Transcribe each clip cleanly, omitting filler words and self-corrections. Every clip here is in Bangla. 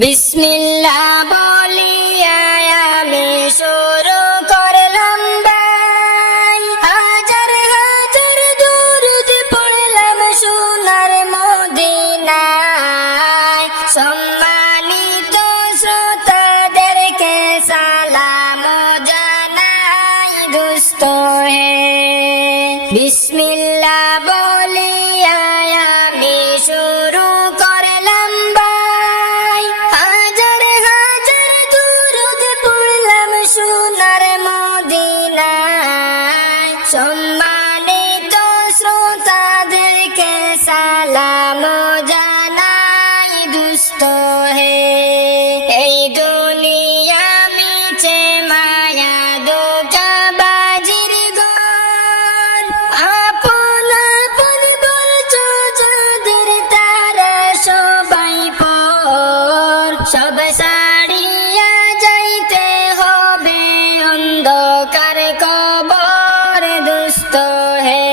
বিসমিল্লাহ বলিয়া আমি শুরু করলাম ভাই, হাজার হাজার দুরূদ পড়লাম সোনার মদিনায়। সম্মানিত শ্রোতাদেরকে সালাম জানাই দোস্ত হে। বিসমিল্লাহ বলিয়া আমি শুরু করলাম ভাই, হাজার হাজার দুরূদ পড়লাম সোনার মদিনায়। সম্মানিত শ্রোতাদেরকে সালাম জানাই দোস্ত হে। এই দুনিয়া মিছে মায়া ধোঁকাবাজির ঘর, আপন আপন বলছো যাদের তারা সবাই পর। সব ছাড়িয়া যাইতে হবে অন্ধকার কবর দোস্ত হে।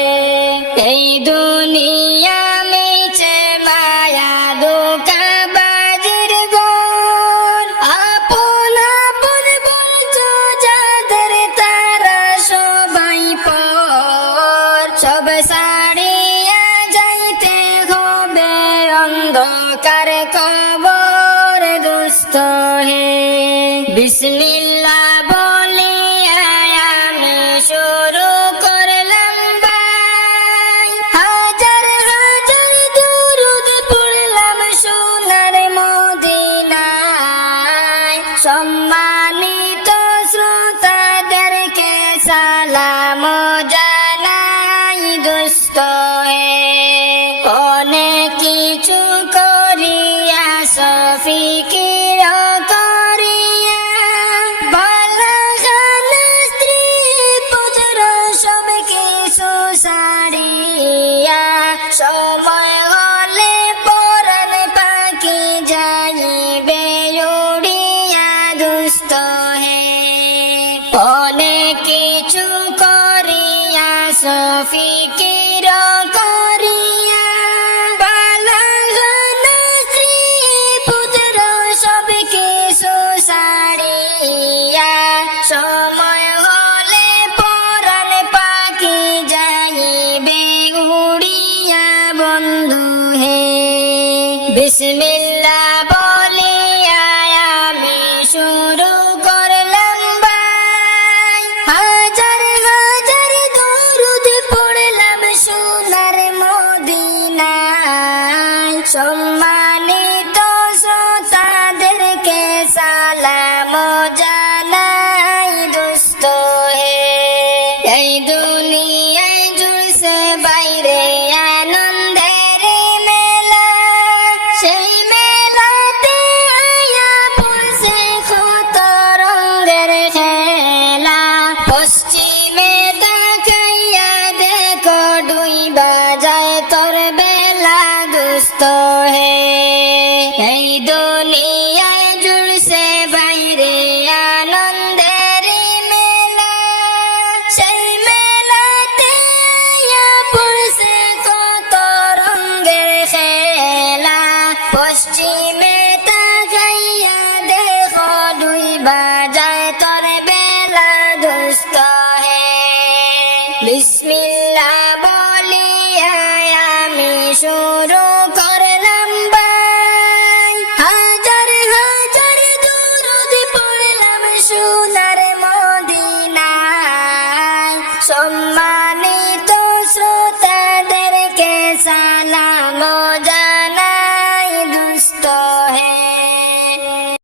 এই দুনিয়া মিছে মায়া ধোঁকাবাজির ঘর, আপন আপন বলছো যাদের তারা সবাই পর। সব ছাড়িয়া যাইতে হবে অন্ধকার কবর দোস্ত হে। বিসমিল্লাহ বলিয়া আমি শুরু করলাম ভাই, হাজার হাজার দুরূদ পড়লাম সোনার মদিনায়। সম্মানিত শ্রোতাদেরকে সালাম জানাই দোস্ত হে। অনেক কিছু করিয়া ফিকির করিয়া, বালাখানা স্ত্রী পুত্র সব কিছু ছাড়িয়া, সময় হলে পরাণ পাখি যাইবে উড়িয়া দোস্ত হে। অনেক কিছু করিয়া ফিকির করিয়া, বালাখানা স্ত্রী পুত্র সব কিছু ছাড়িয়া, সময় হলে পরাণ পাখি যাইবে উড়িয়া বন্ধু হে। বিসমিল্লাহ বলিয়া আমি শুরু করলাম ভাই, হাজার হাজার দুরূদ পড়লাম সোনার মদিনায়। সম্মানিত শ্রোতাদেরকে সালাম জানাই দোস্ত হে। এই দুনিয়ায় জুলছে বাইরে আনন্দের মেলা, সেই মেলাতে আয়া পড়ছে কত রঙের খেলা। পশ্চিমে তাকাইয়া দেখো ডুইবা যায় তোর বেলা দোস্ত হে। এই দুনিয়া